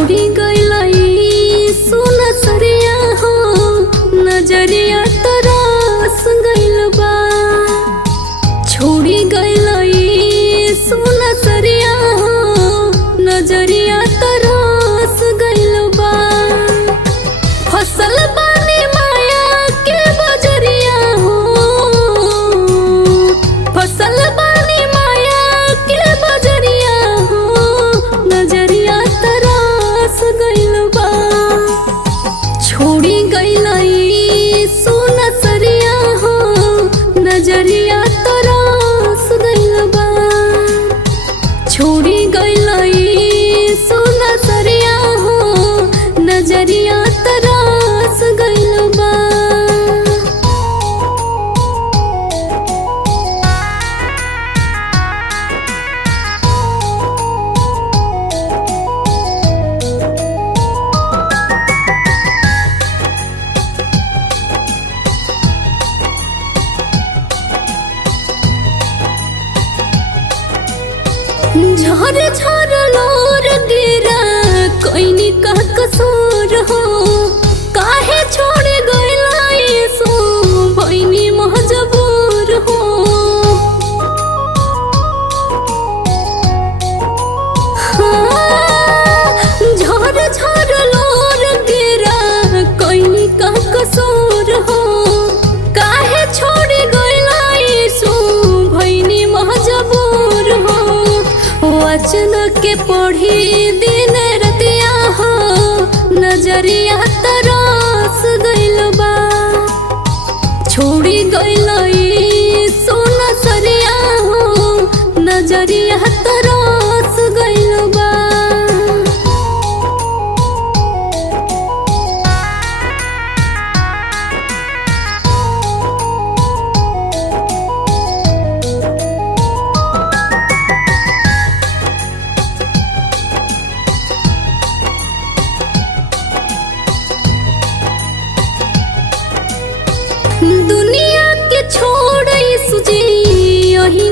छोड़ी गइलाई सुन सरिया हो नजरिया तरस गइल बा। छोड़ी गइलाई सुन सरिया हो नजरिया तरस गइल बा। फसल बानी माया के बजरिया हो फसल बानी माया के बजरिया हो नजरिया तरस गइल बा। छोड़ी गइलाई सुन सरिया हो नजरिया तरस गइल बा। छोड़ी गइलाई सुन सरिया हो नजरिया तरस गइल बा। झर झर लोर गिरा कोइनी का कसूर हो। काहे छोड़ गइला यीशु भइनी मजबूर हो। झर झर लोर गिरा कोइनी का कसूर हो। काहे छोड़ गइला यीशु भइनी मजबूर हो। वचन के पढ़ी दिन रतिया हो नजरिया तरस गइल बा। छोड़ी गइलाई सुन सरिया हो नजरिया तरस गइल बा। दुनिया के छोड़ यीशु जी यही